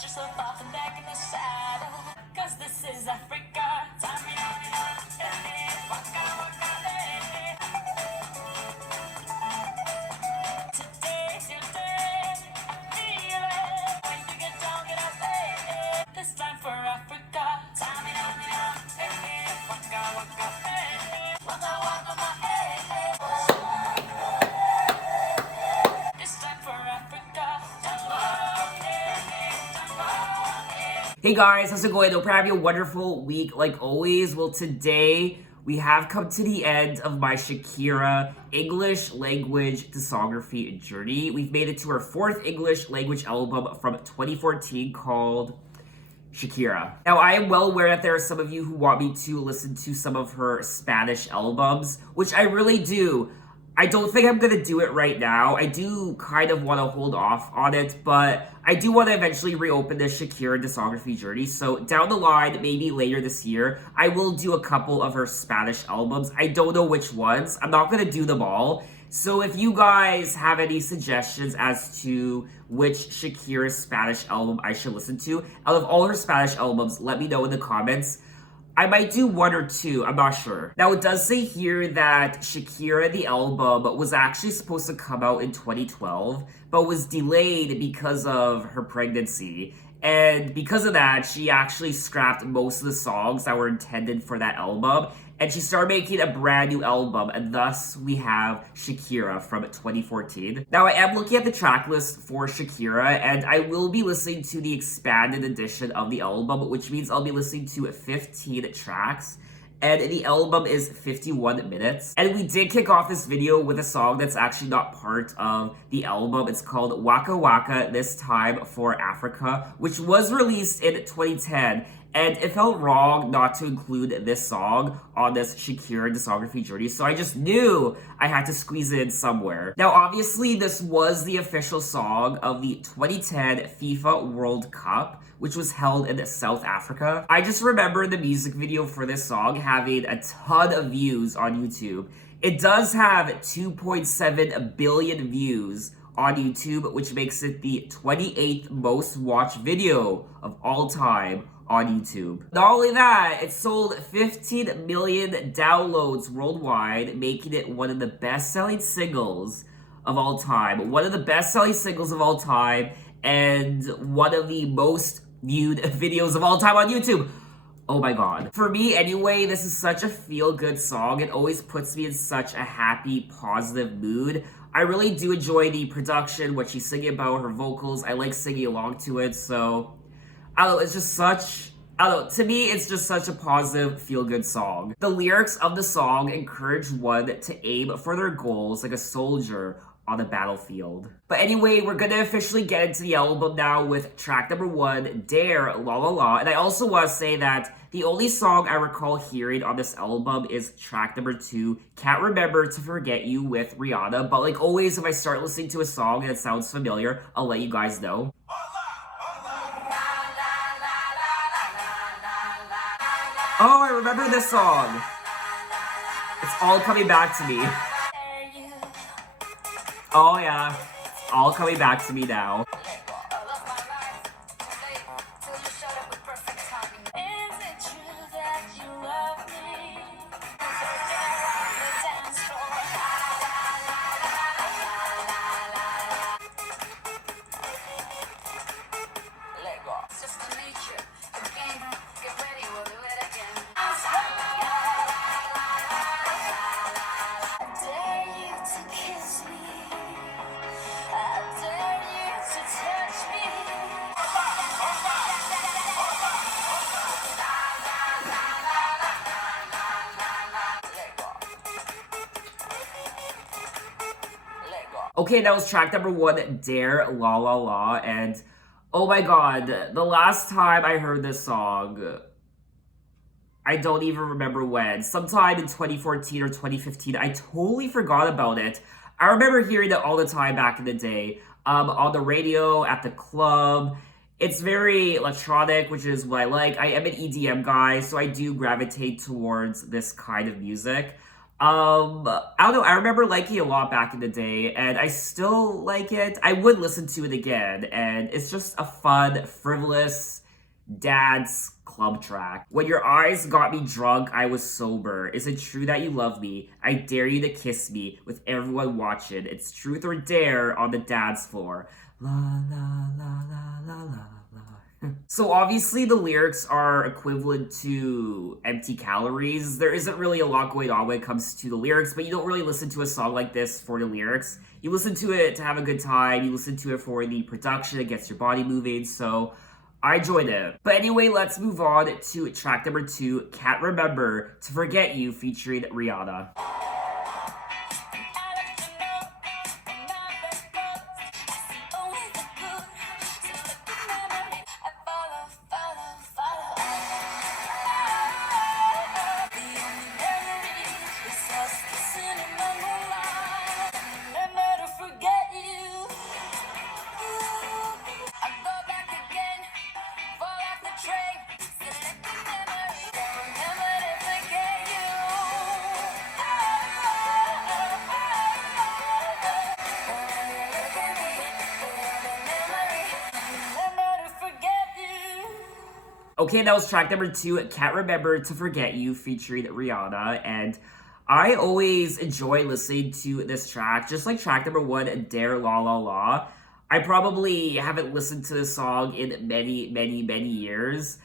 Dust yourself off and back in the saddle. Cause this is Africa. Waka waka lady. Today's your day. Feel it. When you get down, get up, lady. This time for Africa. Waka waka lady. Waka waka my hey. This time for Africa. Hey guys, how's it going? Hope you're having a wonderful week like always. Well, today we have come to the end of my Shakira English-language discography journey. We've made it to her fourth English-language album from 2014 called Shakira. Now, I am well aware that there are some of you who want me to listen to some of her Spanish albums, which I really do. I don't think I'm gonna do it right now. I do kind of want to hold off on it, but I do want to eventually reopen the Shakira discography journey. So down the line, maybe later this year, I will do a couple of her Spanish albums. I don't know which ones. I'm not gonna do them all. So if you guys have any suggestions as to which Shakira Spanish album I should listen to, out of all her Spanish albums, let me know in the comments. I might do one or two, I'm not sure. Now, it does say here that Shakira, the album, was actually supposed to come out in 2012, but was delayed because of her pregnancy. And because of that, she actually scrapped most of the songs that were intended for that album. And she started making a brand new album, and thus we have Shakira from 2014. Now, I am looking at the track list for Shakira, and I will be listening to the expanded edition of the album, which means I'll be listening to 15 tracks. And the album is 51 minutes. And we did kick off this video with a song that's actually not part of the album. It's called Waka Waka, This Time for Africa, which was released in 2010. And it felt wrong not to include this song on this Shakira discography journey, so I just knew I had to squeeze it in somewhere. Now, obviously, this was the official song of the 2010 FIFA World Cup, which was held in South Africa. I just remember the music video for this song having a ton of views on YouTube. It does have 2.7 billion views on YouTube, which makes it the 28th most watched video of all time on YouTube. Not only that, it sold 15 million downloads worldwide, making it one of the best-selling singles of all time. One of the best-selling singles of all time, and one of the most viewed videos of all time on YouTube. Oh my god. For me, anyway, this is such a feel-good song. It always puts me in such a happy, positive mood. I really do enjoy the production, what she's singing about, her vocals. I like singing along to it, so I don't know, it's just such, I don't know, to me, it's just such a positive, feel-good song. The lyrics of the song encourage one to aim for their goals like a soldier on the battlefield. But anyway, we're gonna officially get into the album now with track number 1, Dare, La La La. And I also want to say that the only song I recall hearing on this album is track number 2, Can't Remember to Forget You with Rihanna. But like always, if I start listening to a song and it sounds familiar, I'll let you guys know. Oh, I remember this song. It's all coming back to me. Oh yeah, it's all coming back to me now. Okay, that was track number 1, Dare, La La La, and oh my god, the last time I heard this song, I don't even remember when, sometime in 2014 or 2015, I totally forgot about it. I remember hearing it all the time back in the day, on the radio, at the club. It's very electronic, which is what I like. I am an EDM guy, so I do gravitate towards this kind of music. I don't know. I remember liking it a lot back in the day, and I still like it. I would listen to it again, and it's just a fun, frivolous dad's club track. When your eyes got me drunk, I was sober. Is it true that you love me? I dare you to kiss me with everyone watching. It's truth or dare on the dance floor. La la la la la la. So obviously the lyrics are equivalent to empty calories. There isn't really a lot going on when it comes to the lyrics, but you don't really listen to a song like this for the lyrics. You listen to it to have a good time. You listen to it for the production. It gets your body moving. So I enjoyed it. But anyway, let's move on to track number 2, Can't Remember to Forget You featuring Rihanna. Okay, that was track number 2, Can't Remember to Forget You featuring Rihanna, and I always enjoy listening to this track, just like track number 1, Dare La La La. I probably haven't listened to this song in many, many, many years.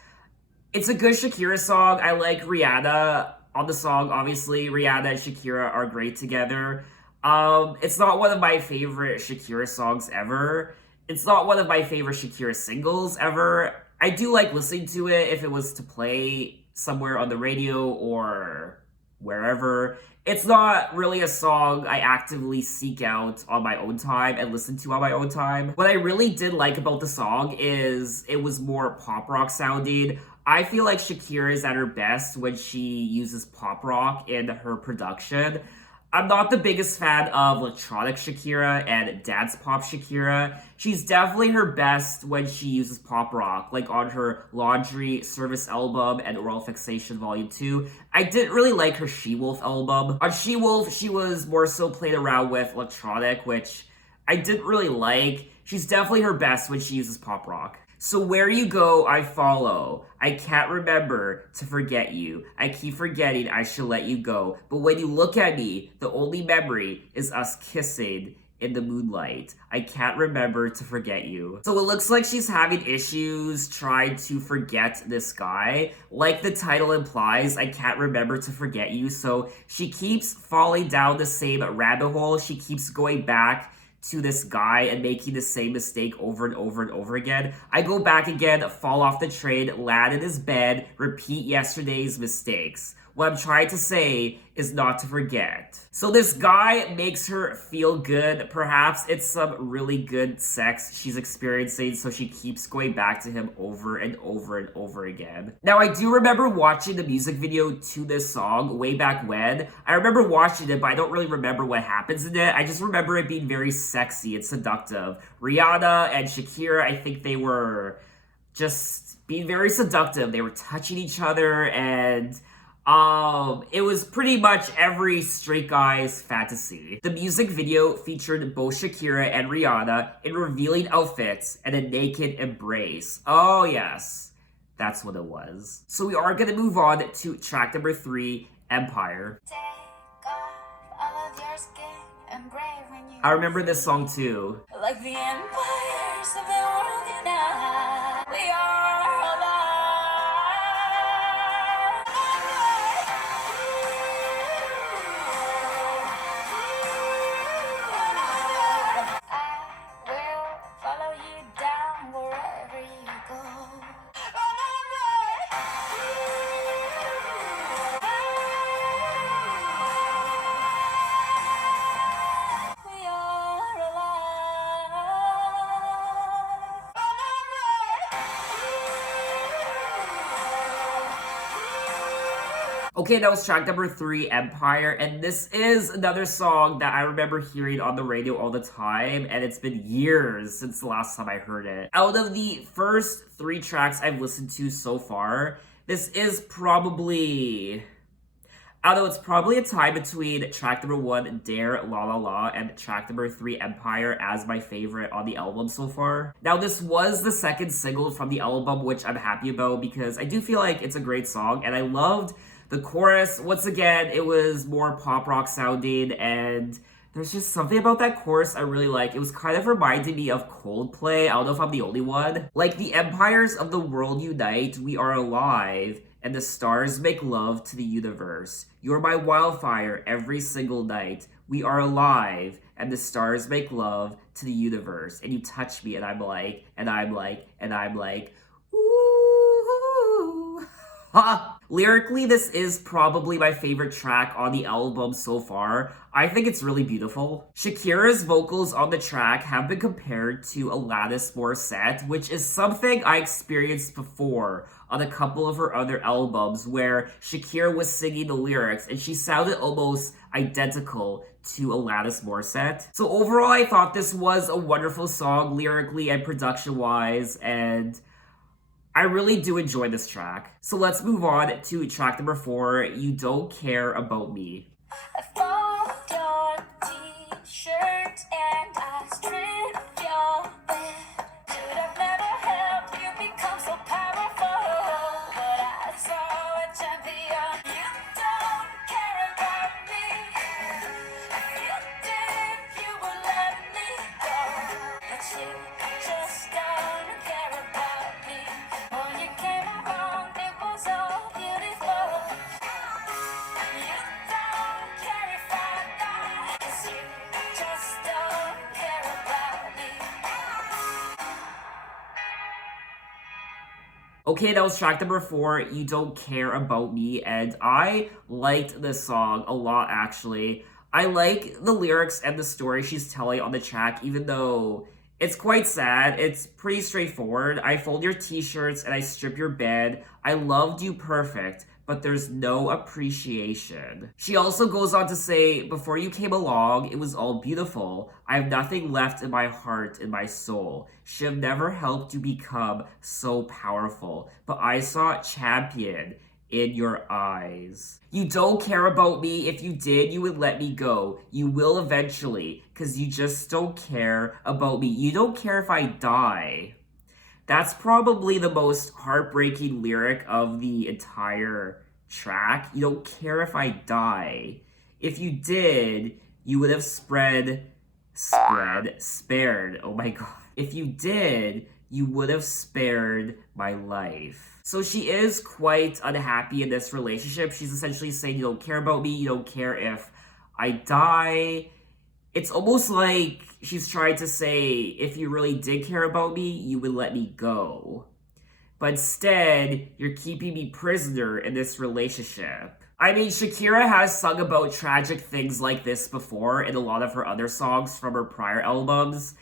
It's a good Shakira song. I like Rihanna on the song. Obviously, Rihanna and Shakira are great together. It's not one of my favorite Shakira songs ever. It's not one of my favorite Shakira singles ever. I do like listening to it if it was to play somewhere on the radio or wherever. It's not really a song I actively seek out on my own time and listen to on my own time. What I really did like about the song is it was more pop rock sounding. I feel like Shakira is at her best when she uses pop rock in her production. I'm not the biggest fan of electronic Shakira and dance pop Shakira. She's definitely her best when she uses pop rock, like on her Laundry Service album and Oral Fixation Volume 2. I didn't really like her She-Wolf album. On She-Wolf, she was more so played around with electronic, which I didn't really like. She's definitely her best when she uses pop rock. So where you go, I follow. I can't remember to forget you. I keep forgetting I should let you go. But when you look at me, the only memory is us kissing in the moonlight. I can't remember to forget you. So it looks like she's having issues trying to forget this guy. Like the title implies, I can't remember to forget you. So she keeps falling down the same rabbit hole. She keeps going back to this guy and making the same mistake over and over and over again. I go back again, fall off the train, land in his bed, repeat yesterday's mistakes. What I'm trying to say is not to forget. So this guy makes her feel good. Perhaps it's some really good sex she's experiencing, so she keeps going back to him over and over and over again. Now, I do remember watching the music video to this song way back when. I remember watching it, but I don't really remember what happens in it. I just remember it being very sexy and seductive. Rihanna and Shakira, I think they were just being very seductive. They were touching each other, and it was pretty much every straight guy's fantasy. The music video featured both Shakira and Rihanna in revealing outfits and a naked embrace. Oh yes, that's what it was. So we are gonna move on to track number 3, Empire. I remember this song too. Like the empires of the world unite, we are alive. I will follow you down wherever you go. We are alive. Okay, that was track number 3, Empire, and this is another song that I remember hearing on the radio all the time, and it's been years since the last time I heard it. Out of the first 3 tracks I've listened to so far, this is probably, Although it's probably a tie between track number 1, Dare La La La, and track number 3, Empire, as my favorite on the album so far. Now, this was the second single from the album, which I'm happy about because I do feel like it's a great song, and I loved the chorus. Once again, it was more pop rock sounding, and there's just something about that chorus I really like. It was kind of reminding me of Coldplay. I don't know if I'm the only one. Like, the empires of the world unite, we are alive, and the stars make love to the universe. You're my wildfire every single night. We are alive, and the stars make love to the universe. And you touch me, and I'm like, ooh. Ha! Lyrically, this is probably my favorite track on the album so far. I think it's really beautiful. Shakira's vocals on the track have been compared to Alanis Morissette, which is something I experienced before on a couple of her other albums where Shakira was singing the lyrics and she sounded almost identical to Alanis Morissette. So overall, I thought this was a wonderful song lyrically and production-wise, and I really do enjoy this track. So let's move on to track number 4, You Don't Care About Me. I fold your t-shirt and I strip your bed. Should have never helped you become so powerful, but I saw a champion. You don't care about me. If you did, you would let me go. But you just don't care about me. When you came along, it was all beautiful. You don't care if I die, 'cause you just don't care about me. Okay, that was track number 4, You Don't Care About Me, and I liked this song a lot, actually. I like the lyrics and the story she's telling on the track, even though it's quite sad. It's pretty straightforward. I fold your t-shirts and I strip your bed. I loved you perfect, but there's no appreciation. She also goes on to say, before you came along, it was all beautiful. I have nothing left in my heart, in my soul. Should have never helped you become so powerful, but I saw champion in your eyes. You don't care about me. If you did, you would let me go. You will eventually, because you just don't care about me. You don't care if I die. That's probably the most heartbreaking lyric of the entire track. You don't care if I die. If you did, you would have spared. Oh my god. If you did, you would have spared my life. So she is quite unhappy in this relationship. She's essentially saying, you don't care about me, you don't care if I die. It's almost like she's trying to say, if you really did care about me, you would let me go. But instead, you're keeping me prisoner in this relationship. I mean, Shakira has sung about tragic things like this before in a lot of her other songs from her prior albums.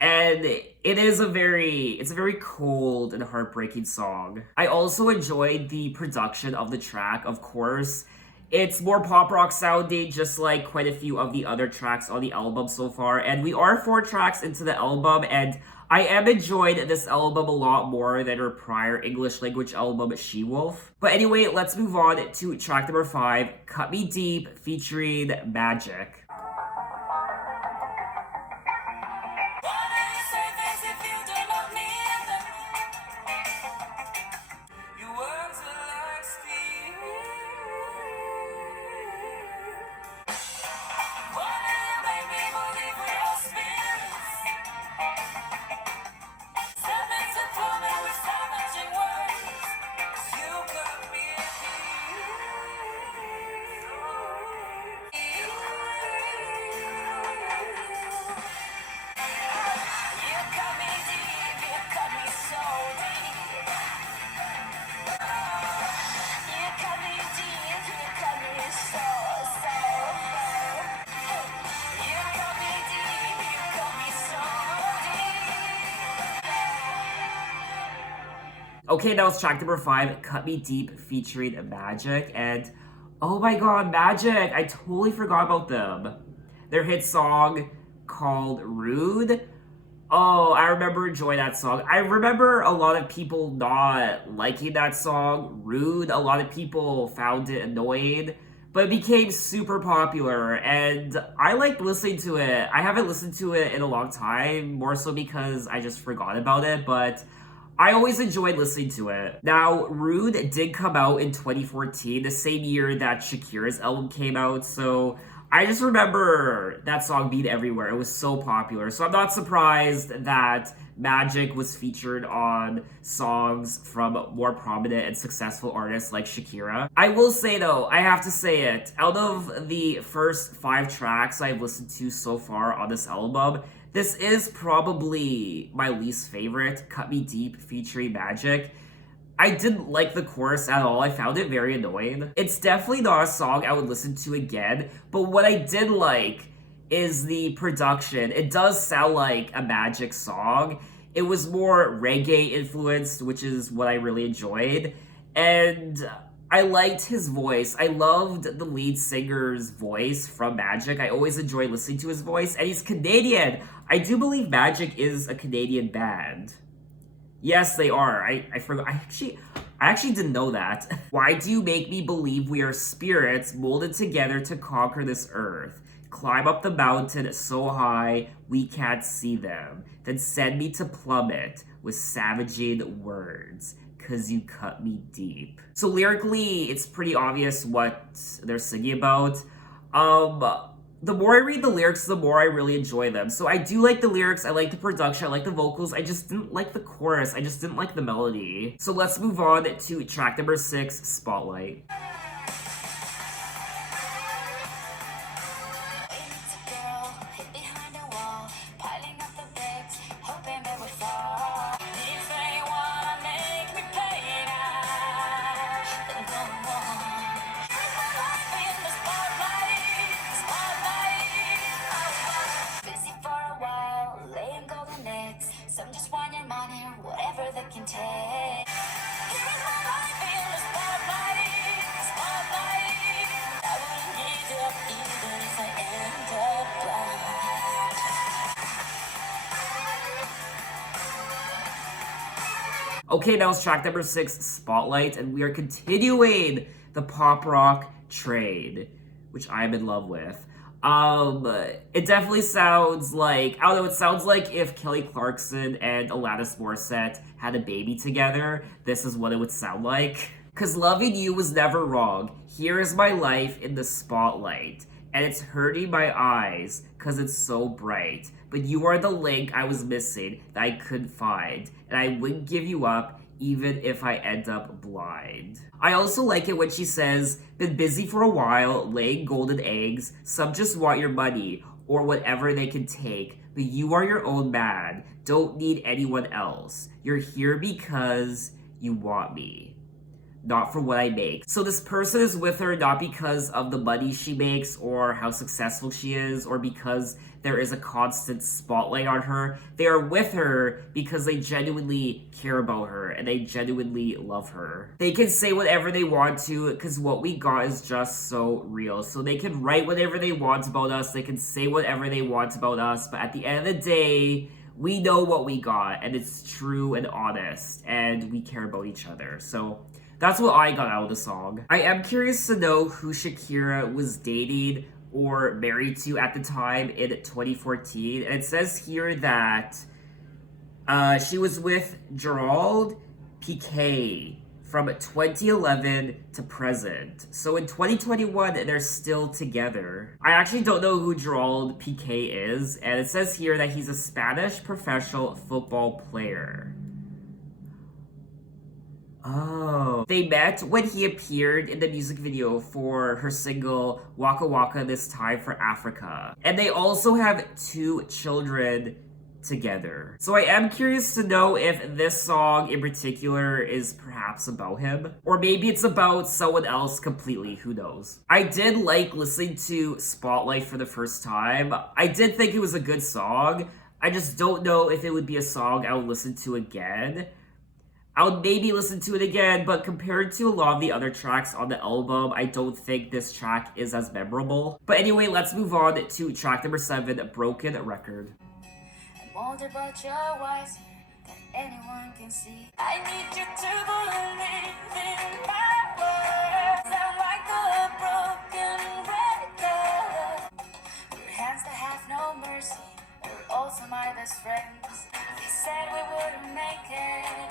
And it's a very cold and heartbreaking song. I also enjoyed the production of the track, of course. It's more pop rock sounding, just like quite a few of the other tracks on the album so far. And we are 4 tracks into the album, and I am enjoying this album a lot more than her prior English language album, She Wolf. But anyway, let's move on to track number 5, Cut Me Deep, featuring Magic. Okay, that was track number 5, Cut Me Deep, featuring Magic. And oh my god, Magic! I totally forgot about them. Their hit song called Rude. Oh, I remember enjoying that song. I remember a lot of people not liking that song, Rude. A lot of people found it annoying. but it became super popular, and I liked listening to it. I haven't listened to it in a long time, more so because I just forgot about it, but I always enjoyed listening to it. Now, Rude did come out in 2014, the same year that Shakira's album came out, so I just remember that song being everywhere. It was so popular. So I'm not surprised that Magic was featured on songs from more prominent and successful artists like Shakira. I will say though, I have to say it, out of the first 5 tracks I've listened to so far on this album, this is probably my least favorite, Cut Me Deep featuring Magic. I didn't like the chorus at all. I found it very annoying. It's definitely not a song I would listen to again, but what I did like is the production. It does sound like a Magic song. It was more reggae influenced, which is what I really enjoyed. And I liked his voice. I loved the lead singer's voice from Magic. I always enjoyed listening to his voice, and he's Canadian. I do believe Magic is a Canadian band. Yes, they are. I forgot. I actually didn't know that. Why do you make me believe we are spirits molded together to conquer this earth? Climb up the mountain so high we can't see them. Then send me to plummet with savaging words. 'Cause you cut me deep. So lyrically, it's pretty obvious what they're singing about. The more I read the lyrics, the more I really enjoy them. So I do like the lyrics, I like the production, I like the vocals, I just didn't like the chorus, I just didn't like the melody. So let's move on to track number 6, Spotlight. Okay, that was track number 6, Spotlight, and we are continuing the pop rock trade, which I'm in love with. It definitely sounds like, I don't know, it sounds like if Kelly Clarkson and Alanis Morissette had a baby together, this is what it would sound like. 'Cause loving you was never wrong. Here is my life in the spotlight. And it's hurting my eyes, 'cause it's so bright. But you are the link I was missing that I couldn't find. And I wouldn't give you up, even if I end up blind. I also like it when she says, been busy for a while, laying golden eggs. Some just want your money, or whatever they can take. But you are your own man. Don't need anyone else. You're here because you want me. Not for what I make. So this person is with her not because of the money she makes or how successful she is or because there is a constant spotlight on her. They are with her because they genuinely care about her and they genuinely love her. They can say whatever they want to because what we got is just so real. So they can write whatever they want about us. They can say whatever they want about us. But at the end of the day, we know what we got and it's true and honest and we care about each other. So that's what I got out of the song. I am curious to know who Shakira was dating or married to at the time in 2014. And it says here that she was with Gerald Piqué from 2011 to present. So in 2021, they're still together. I actually don't know who Gerald Piqué is. And it says here that he's a Spanish professional football player. Oh. They met when he appeared in the music video for her single Waka Waka, This Time for Africa. And they also have 2 children together. So I am curious to know if this song in particular is perhaps about him. Or maybe it's about someone else completely, who knows. I did like listening to Spotlight for the first time. I did think it was a good song. I just don't know if it would be a song I would listen to again. I would maybe listen to it again, but compared to a lot of the other tracks on the album, I don't think this track is as memorable. But anyway, let's move on to track number 7, Broken Record. I'm older, but you're wiser than anyone can see. I need you to believe in my words. I'm like a broken have no mercy. They're also my best friends. They said we wouldn't make it,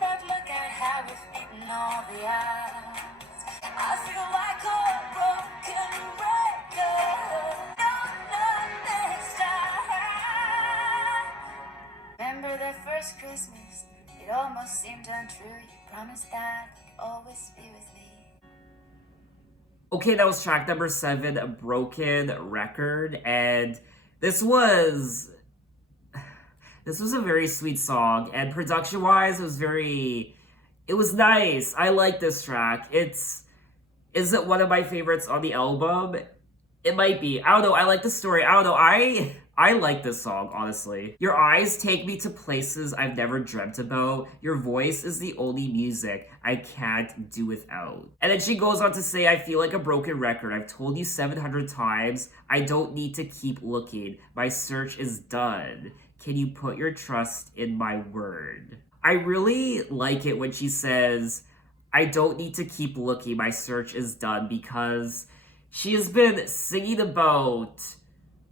but look at how we've beaten all the odds. I feel like a broken record. No, next time. Remember the first Christmas? It almost seemed untrue. You promised that you'd always be with me. Okay, that was track number 7, A Broken Record, and this was a very sweet song, and production-wise, it was nice. I like this track. Is it one of my favorites on the album? It might be. I don't know. I like the story. I don't know. I like this song, honestly. Your eyes take me to places I've never dreamt about. Your voice is the only music I can't do without. And then she goes on to say, I feel like a broken record. I've told you 700 times. I don't need to keep looking. My search is done. Can you put your trust in my word? I really like it when she says, I don't need to keep looking. My search is done, because she has been singing about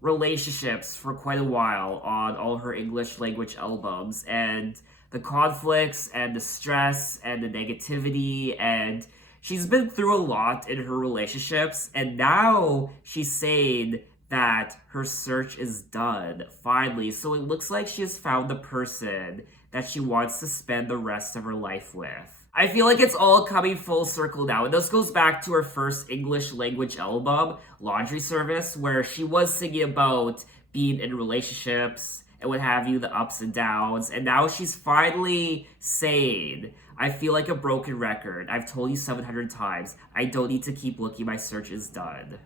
relationships for quite a while on all her English language albums, and the conflicts and the stress and the negativity, and she's been through a lot in her relationships, and now she's saying that her search is done, finally. So it looks like she has found the person that she wants to spend the rest of her life with. I feel like it's all coming full circle now. And this goes back to her first English language album, Laundry Service, where she was singing about being in relationships and what have you, the ups and downs. And now she's finally saying, I feel like a broken record. I've told you 700 times. I don't need to keep looking. My search is done.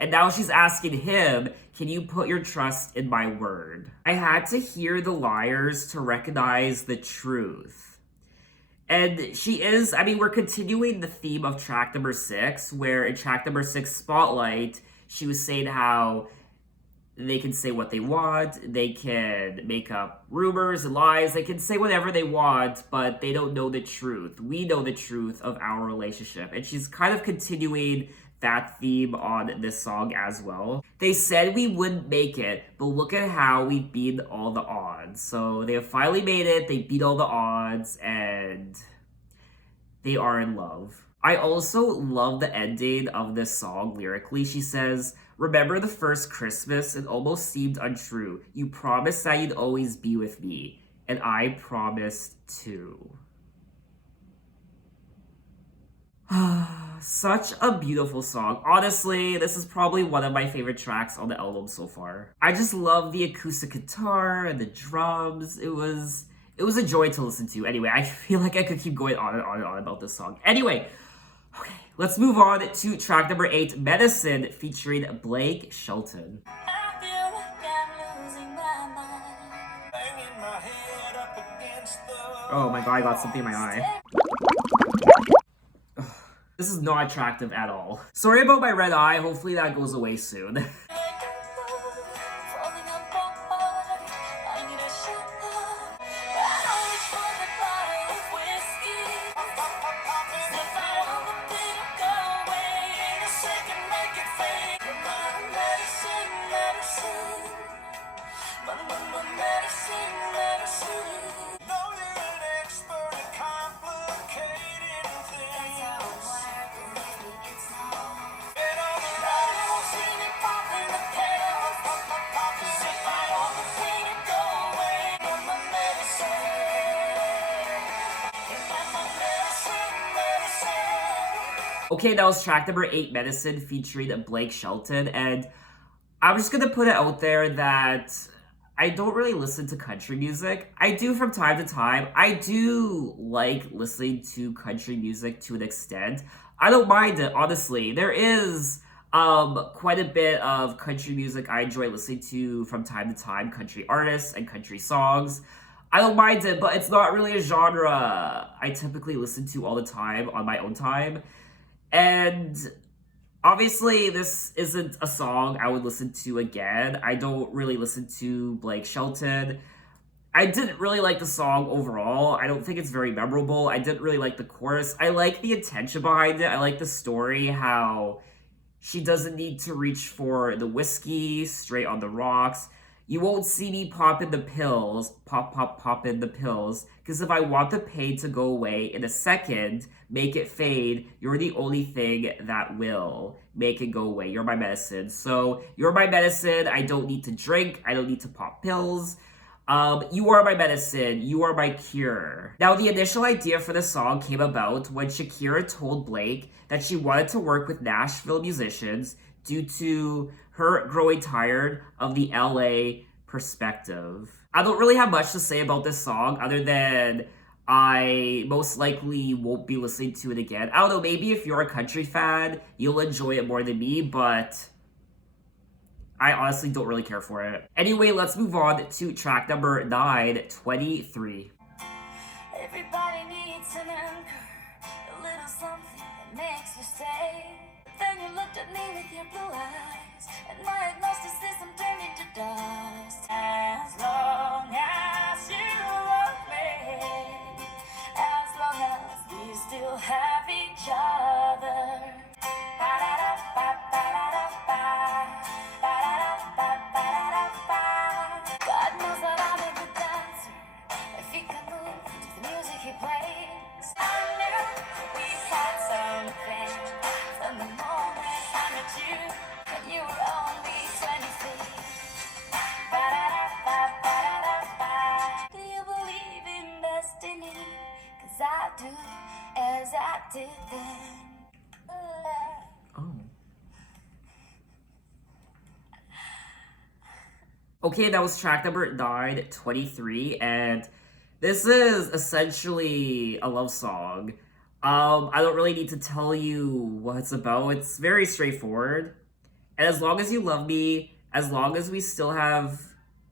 And now she's asking him, can you put your trust in my word? I had to hear the liars to recognize the truth. And she is, we're continuing the theme of track number 6, where in track number 6, Spotlight, she was saying how they can say what they want, they can make up rumors and lies, they can say whatever they want, but they don't know the truth. We know the truth of our relationship. And she's kind of continuing that theme on this song as well. They said we wouldn't make it, but look at how we beat all the odds. So they have finally made it, they beat all the odds, and they are in love. I also love the ending of this song lyrically. She says, remember the first Christmas? It almost seemed untrue. You promised that you'd always be with me, and I promised too. Such a beautiful song. Honestly, this is probably one of my favorite tracks on the album so far. I just love the acoustic guitar and the drums. It was a joy to listen to. Anyway, I feel like I could keep going on and on and on about this song. Anyway, okay, let's move on to track number 8, Medicine, featuring Blake Shelton. I feel like I'm losing my mind. Banging my head up against the Oh my god, I got something in my eye. This is not attractive at all. Sorry about my red eye. Hopefully that goes away soon. Falling apart. I need a shower. I don't reach for the bottle of whiskey. If I want the pain to go away, in a second make it fade. My medicine, medicine. My medicine, medicine. know you're an expert at complicated things. That's how I wanna believe me, it's not. And all the I right don't see me popping the pills. Cause if I want the pain to go away, my medicine. My medicine, medicine. Okay, that was track number 8, Medicine, featuring Blake Shelton. And I'm just gonna put it out there that I don't really listen to country music. I do from time to time. I do like listening to country music to an extent. I don't mind it, honestly. There is quite a bit of country music I enjoy listening to from time to time, country artists and country songs. I don't mind it, but it's not really a genre I typically listen to all the time on my own time. And obviously, this isn't a song I would listen to again. I don't really listen to Blake Shelton. I didn't really like the song overall. I don't think it's very memorable. I didn't really like the chorus. I like the intention behind it. I like the story, how She doesn't need to reach for the whiskey straight on the rocks. You won't see me popping the pills, popping the pills, because if I want the pain to go away in a second, make it fade, you're the only thing that will make it go away. You're my medicine. So, you're my medicine. I don't need to drink. I don't need to pop pills. You are my medicine. You are my cure. Now, the initial idea for the song came about when Shakira told Blake that she wanted to work with Nashville musicians due to her growing tired of the LA perspective. I don't really have much to say about this song other than I most likely won't be listening to it again. I don't know, maybe if you're a country fan, you'll enjoy it more than me, but I honestly don't really care for it. Anyway, let's move on to track number 9, 23. Everybody needs an anchor, a little something that makes you stay. Then you looked at me with your blue eyes, and my agnosticism turned into dust. As long as you love me, as long as we still have each other. God knows that I'm a good dancer. If he can move to the music he plays, I knew we had something from the moment I met you, and you were only 23. Do you believe in destiny? 'Cause I do, as I did then. Oh. Okay, that was track number 9, 23, and this is essentially a love song. I don't really need to tell you what it's about. It's very straightforward. And as long as you love me, as long as we still have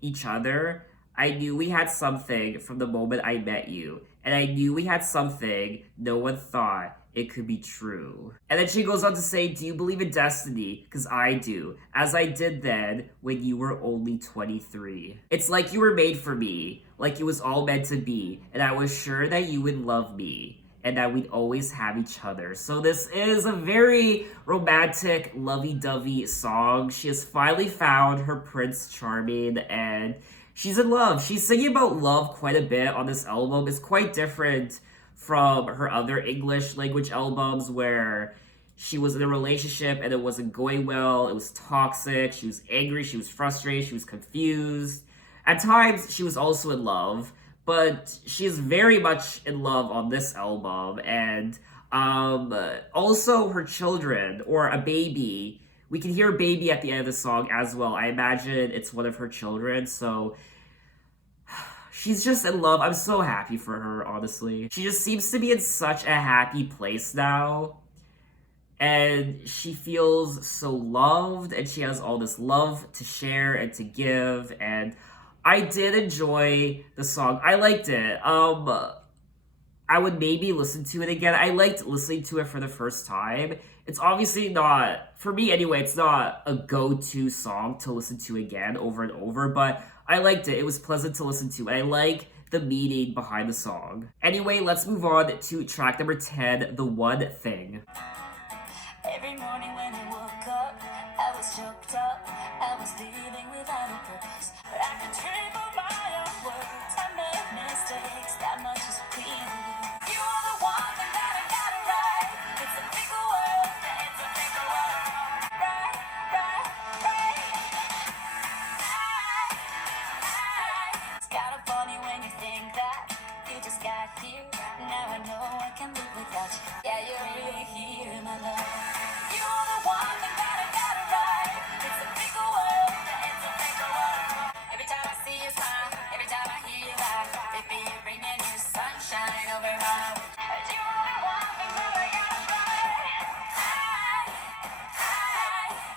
each other, I knew we had something from the moment I met you. And I knew we had something no one thought it could be true. And then she goes on to say, do you believe in destiny? Because I do. As I did then when you were only 23. It's like you were made for me. Like it was all meant to be. And I was sure that you would love me. And that we'd always have each other. So this is a very romantic, lovey-dovey song. She has finally found her Prince Charming and she's in love. She's singing about love quite a bit on this album. It's quite different from her other English language albums where she was in a relationship and it wasn't going well. It was toxic. She was angry. She was frustrated. She was confused. At times, she was also in love. But she's very much in love on this album, and also her children, or a baby. We can hear baby at the end of the song as well. I imagine it's one of her children, so she's just in love. I'm so happy for her, honestly. She just seems to be in such a happy place now, and she feels so loved, and she has all this love to share and to give, and I did enjoy the song. I liked it. I would maybe listen to it again. I liked listening to it for the first time. It's obviously not, for me anyway, it's not a go-to song to listen to again over and over, but I liked it. It was pleasant to listen to, and I like the meaning behind the song. Anyway, let's move on to track number 10, The One Thing. Every morning when I woke up, I was choked up. I was living without a purpose. But I could triple my own words. I made mistakes, that much is clear. You are the one thing that I gotta write. It's a bigger world, it's a bigger world. Right, right, right. It's kinda funny when you think that you just got here. Now I know I can live without you. Yeah, you're really here, my love.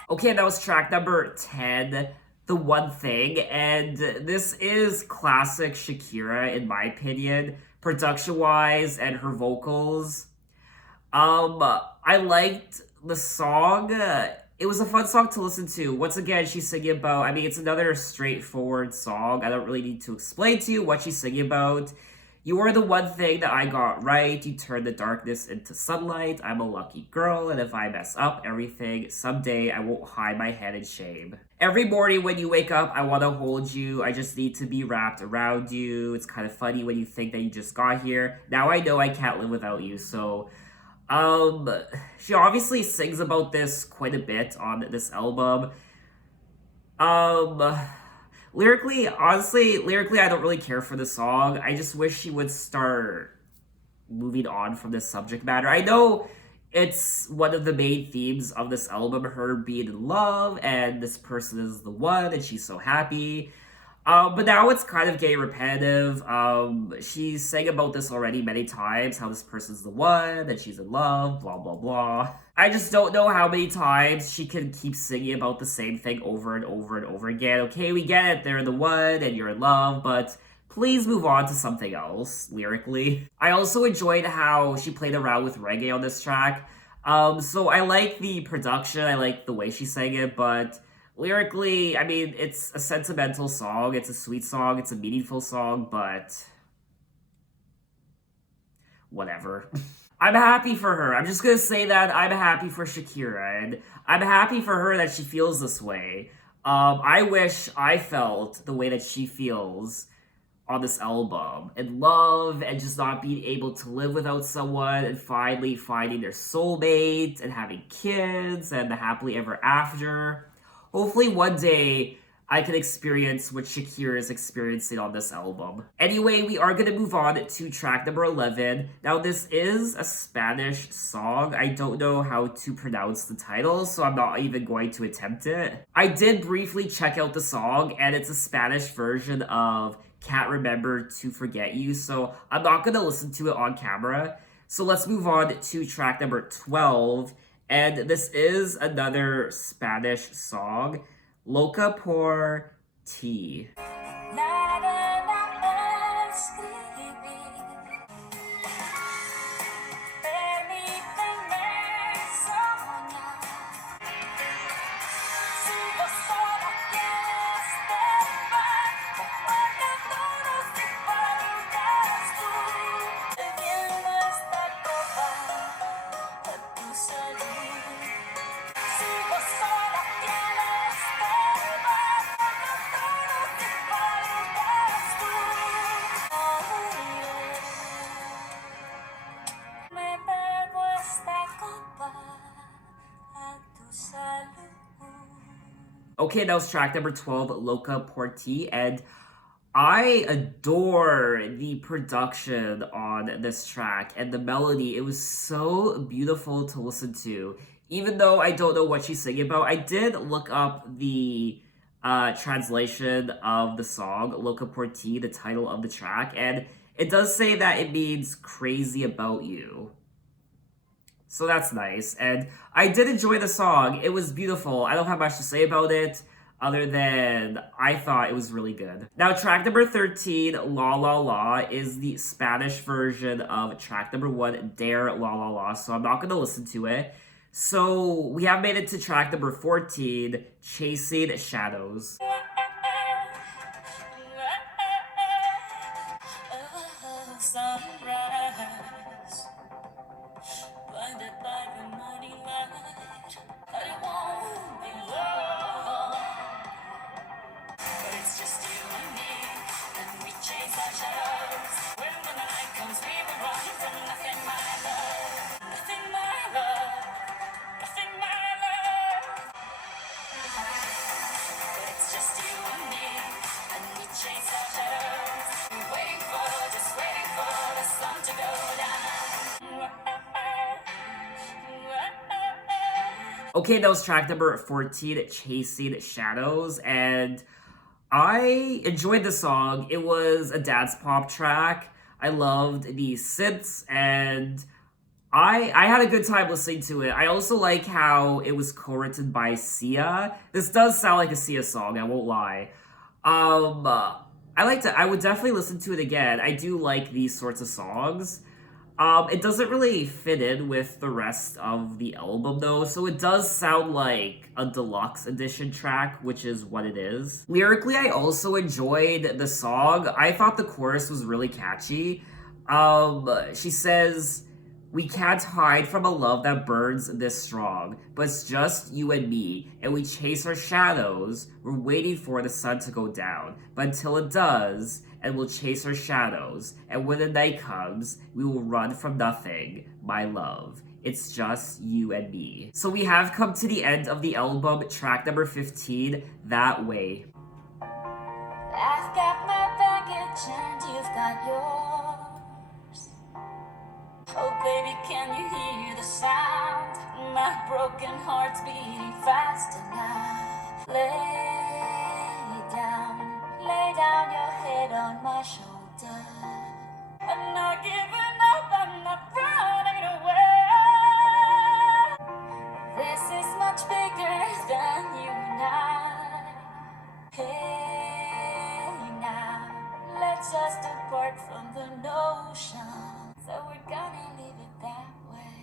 Okay, that was track number 10, The One Thing, and this is classic Shakira, in my opinion, production-wise and her vocals. I liked the song. It was a fun song to listen to. Once again, she's singing about, it's another straightforward song. I don't really need to explain to you what she's singing about. You are the one thing that I got right. You turn the darkness into sunlight. I'm a lucky girl, and if I mess up everything, someday I won't hide my head in shame. Every morning when you wake up, I want to hold you. I just need to be wrapped around you. It's kind of funny when you think that you just got here. Now I know I can't live without you, so she obviously sings about this quite a bit on this album. Um, Lyrically, honestly, I don't really care for the song. I just wish she would start moving on from this subject matter. I know it's one of the main themes of this album, her being in love, and this person is the one, and she's so happy. But now it's kind of getting repetitive. She's saying about this already many times, how this person's the one, that she's in love, blah, blah, blah. I just don't know how many times she can keep singing about the same thing over and over and over again. Okay, we get it, they're the one, and you're in love, but please move on to something else, lyrically. I also enjoyed how she played around with reggae on this track. So I like the production, I like the way she sang it, but lyrically, I mean, it's a sentimental song, it's a sweet song, it's a meaningful song, but whatever. I'm happy for her. I'm just gonna say that I'm happy for Shakira, and I'm happy for her that she feels this way. I wish I felt the way that she feels on this album, and love, and just not being able to live without someone, and finally finding their soulmate, and having kids, and the happily ever after. Hopefully one day I can experience what Shakira is experiencing on this album. Anyway, we are going to move on to track number 11. Now, this is a Spanish song. I don't know how to pronounce the title, so I'm not even going to attempt it. I did briefly check out the song, and it's a Spanish version of Can't Remember to Forget You, so I'm not going to listen to it on camera. So let's move on to track number 12. And this is another Spanish song, Loca por ti. Nada a escribir. Permíteme soñar. Si vos solo quieres estar, recuerda todos iguales tú. Bebiendo esta copa a tu salud. Si vos solo quieres estar, recuerda todos iguales tú. Me bebo esta copa a tu salud. Okay, that was track number 12, Loca por ti, and I adore the production on this track and the melody. It was so beautiful to listen to. Even though I don't know what she's singing about, I did look up the translation of the song, Loca por ti, the title of the track, and it does say that it means crazy about you. So that's nice. And I did enjoy the song. It was beautiful. I don't have much to say about it other than I thought it was really good. Now, track number 13, La La La, is the Spanish version of track number 1, Dare La La La. So I'm not going to listen to it. So we have made it to track number 14, Chasing Shadows. Sunrise, blinded by the morning light, but it won't be long. But it's just you and me, and we chase our shadows. When the night comes, we will run from nothing, my love. Nothing, my love. Nothing, my love. But it's just you and me, and we chase our shadows. Just waiting for the sun to go down. Okay, that was track number 14, Chasing Shadows, and I enjoyed the song. It was a dance pop track. I loved the synths, and I had a good time listening to it. I also like how it was co-written by Sia. This does sound like a Sia song, I won't lie. I would definitely listen to it again. I do like these sorts of songs. It doesn't really fit in with the rest of the album though, so it does sound like a deluxe edition track, which is what it is. Lyrically, I also enjoyed the song. I thought the chorus was really catchy. She says, "We can't hide from a love that burns this strong, but it's just you and me, and we chase our shadows. We're waiting for the sun to go down, but until it does, and we'll chase our shadows, and when the night comes, we will run from nothing, my love. It's just you and me." So we have come to the end of the album, track number 15, That Way. I've got my baggage and you've got yours. Oh baby, can you hear the sound? My broken heart's beating fast enough. Lay down your head on my shoulder. I'm not giving up, I'm not running away. This is much bigger than you and I. Hey now, let's just depart from the notion. So we're gonna leave it that way.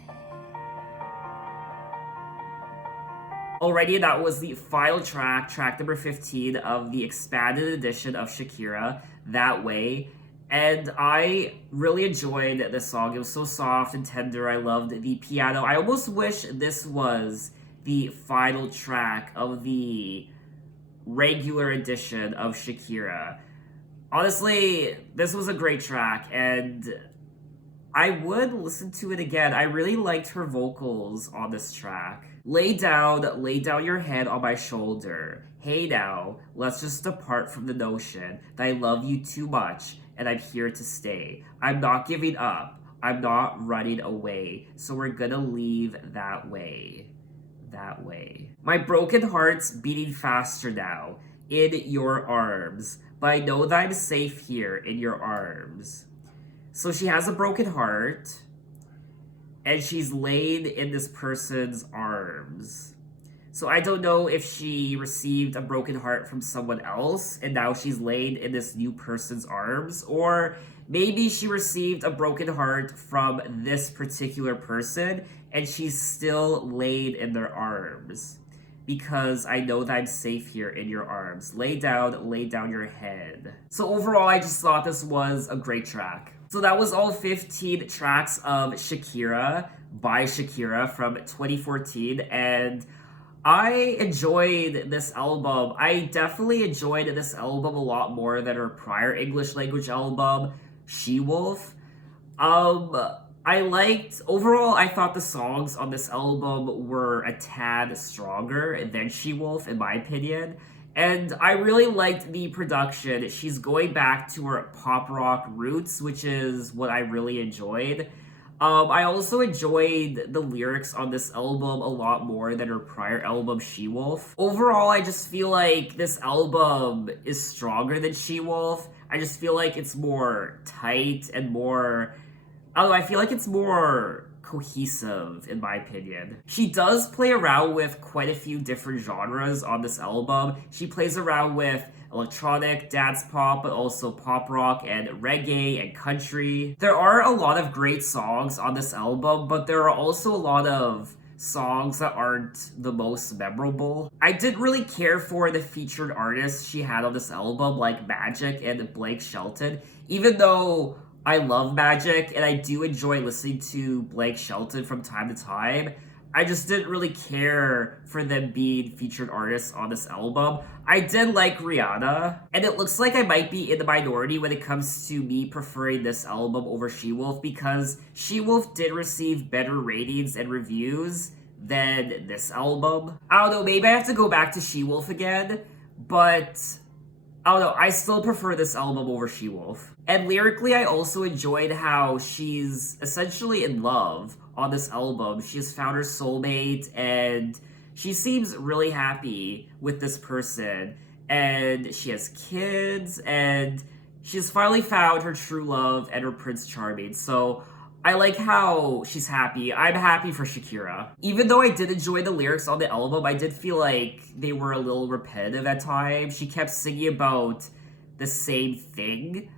Alrighty, that was the final track, track number 15 of the expanded edition of Shakira, That Way. And I really enjoyed this song. It was so soft and tender. I loved the piano. I almost wish this was the final track of the regular edition of Shakira. Honestly, this was a great track, and I would listen to it again. I really liked her vocals on this track. Lay down your head on my shoulder. Hey now, let's just depart from the notion that I love you too much and I'm here to stay. I'm not giving up. I'm not running away. So we're gonna leave that way. That way. My broken heart's beating faster now in your arms, but I know that I'm safe here in your arms. So she has a broken heart, and she's laid in this person's arms. So I don't know if she received a broken heart from someone else, and now she's laid in this new person's arms, or maybe she received a broken heart from this particular person, and she's still laid in their arms. Because I know that I'm safe here in your arms. Lay down your head. So overall, I just thought this was a great track. So that was all 15 tracks of Shakira by Shakira from 2014, and I enjoyed this album. I definitely enjoyed this album a lot more than her prior English language album, She-Wolf. Overall, I thought the songs on this album were a tad stronger than She-Wolf, in my opinion. And I really liked the production. She's going back to her pop rock roots, which is what I really enjoyed. I also enjoyed the lyrics on this album a lot more than her prior album, She-Wolf. Overall, I just feel like this album is stronger than She-Wolf. I just feel like it's more tight and more... I feel like it's more cohesive, in my opinion. She does play around with quite a few different genres on this album. She plays around with electronic, dance pop, but also pop rock and reggae and country. There are a lot of great songs on this album, but there are also a lot of songs that aren't the most memorable. I didn't really care for the featured artists she had on this album, like Magic and Blake Shelton, even though I love Magic, and I do enjoy listening to Blake Shelton from time to time. I just didn't really care for them being featured artists on this album. I did like Rihanna, and it looks like I might be in the minority when it comes to me preferring this album over She-Wolf, because She-Wolf did receive better ratings and reviews than this album. I don't know, maybe I have to go back to She-Wolf again, but I don't know, I still prefer this album over She-Wolf. And lyrically, I also enjoyed how she's essentially in love on this album. She has found her soulmate, and she seems really happy with this person. And she has kids, and she's finally found her true love and her Prince Charming. So I like how she's happy. I'm happy for Shakira. Even though I did enjoy the lyrics on the album, I did feel like they were a little repetitive at times. She kept singing about the same thing.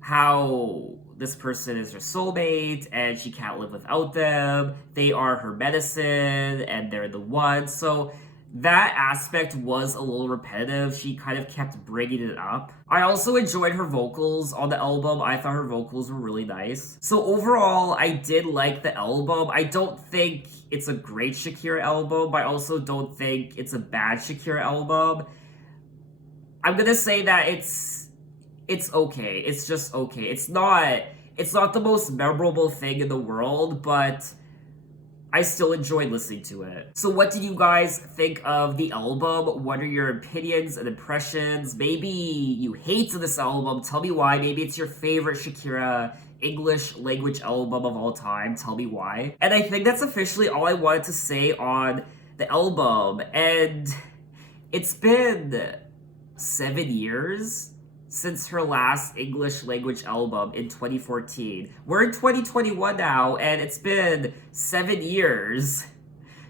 How this person is her soulmate and she can't live without them. They are her medicine and they're the one. So that aspect was a little repetitive. She kind of kept bringing it up. I also enjoyed her vocals on the album. I thought her vocals were really nice. So overall, I did like the album. I don't think it's a great Shakira album, but I also don't think it's a bad Shakira album. I'm gonna say that it's okay. It's just okay. It's not the most memorable thing in the world, but I still enjoyed listening to it. So what did you guys think of the album? What are your opinions and impressions? Maybe you hate this album. Tell me why. Maybe it's your favorite Shakira English language album of all time. Tell me why. And I think that's officially all I wanted to say on the album. And it's been 7 years since her last English language album in 2014. We're in 2021 now, and it's been 7 years.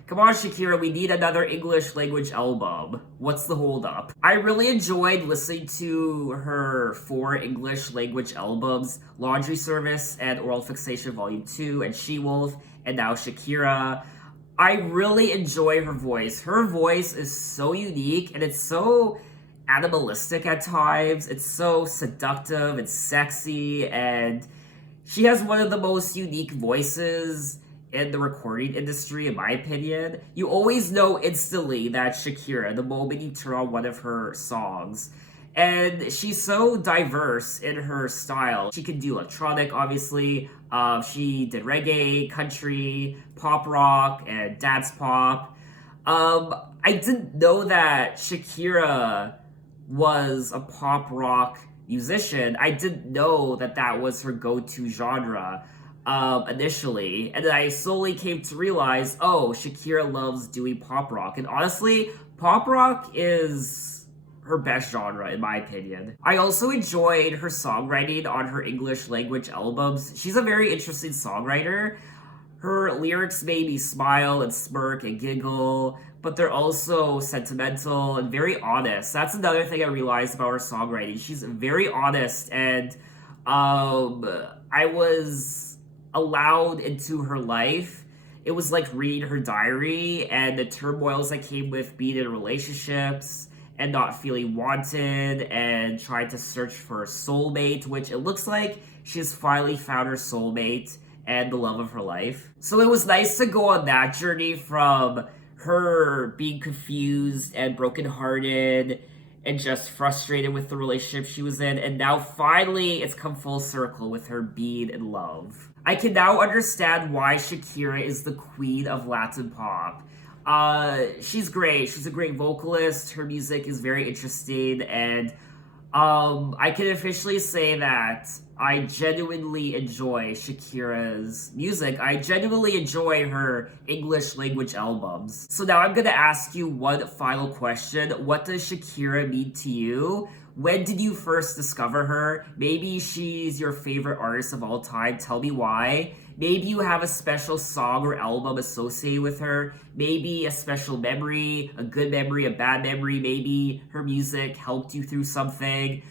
Come on, Shakira, we need another English language album. What's the holdup? I really enjoyed listening to her 4 English language albums, Laundry Service and Oral Fixation Volume 2, and She-Wolf, and now Shakira. I really enjoy her voice. Her voice is so unique, and it's so animalistic at times. It's so seductive and sexy, and she has one of the most unique voices in the recording industry, in my opinion. You always know instantly that Shakira the moment you turn on one of her songs. And she's so diverse in her style. She can do electronic, obviously. She did reggae, country, pop rock, and dance pop. I didn't know that Shakira was a pop rock musician. I didn't know that that was her go-to genre initially. And then I slowly came to realize, oh, Shakira loves doing pop rock. And honestly, pop rock is her best genre, in my opinion. I also enjoyed her songwriting on her English language albums. She's a very interesting songwriter. Her lyrics made me smile and smirk and giggle, but they're also sentimental and very honest. That's another thing I realized about her songwriting. She's very honest, and I was allowed into her life. It was like reading her diary and the turmoils that came with being in relationships and not feeling wanted and trying to search for a soulmate, which it looks like she's finally found her soulmate and the love of her life. So it was nice to go on that journey from her being confused and brokenhearted and just frustrated with the relationship she was in, and now finally it's come full circle with her being in love. I can now understand why Shakira is the queen of Latin pop. She's great. She's a great vocalist. Her music is very interesting, and I can officially say that I genuinely enjoy Shakira's music. I genuinely enjoy her English language albums. So now I'm gonna ask you one final question. What does Shakira mean to you? When did you first discover her? Maybe she's your favorite artist of all time. Tell me why. Maybe you have a special song or album associated with her. Maybe a special memory, a good memory, a bad memory. Maybe her music helped you through something.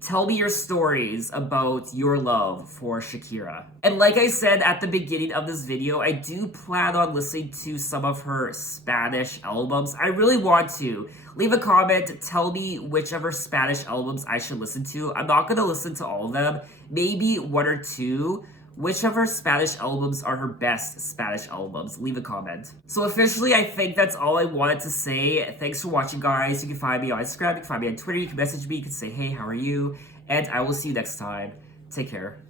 Tell me your stories about your love for Shakira. And like I said at the beginning of this video, I do plan on listening to some of her Spanish albums. I really want to. Leave a comment, tell me which of her Spanish albums I should listen to. I'm not gonna listen to all of them, maybe one or two. Which of her Spanish albums are her best Spanish albums? Leave a comment. So officially, I think that's all I wanted to say. Thanks for watching, guys. You can find me on Instagram, you can find me on Twitter, you can message me, you can say, hey, how are you? And I will see you next time. Take care.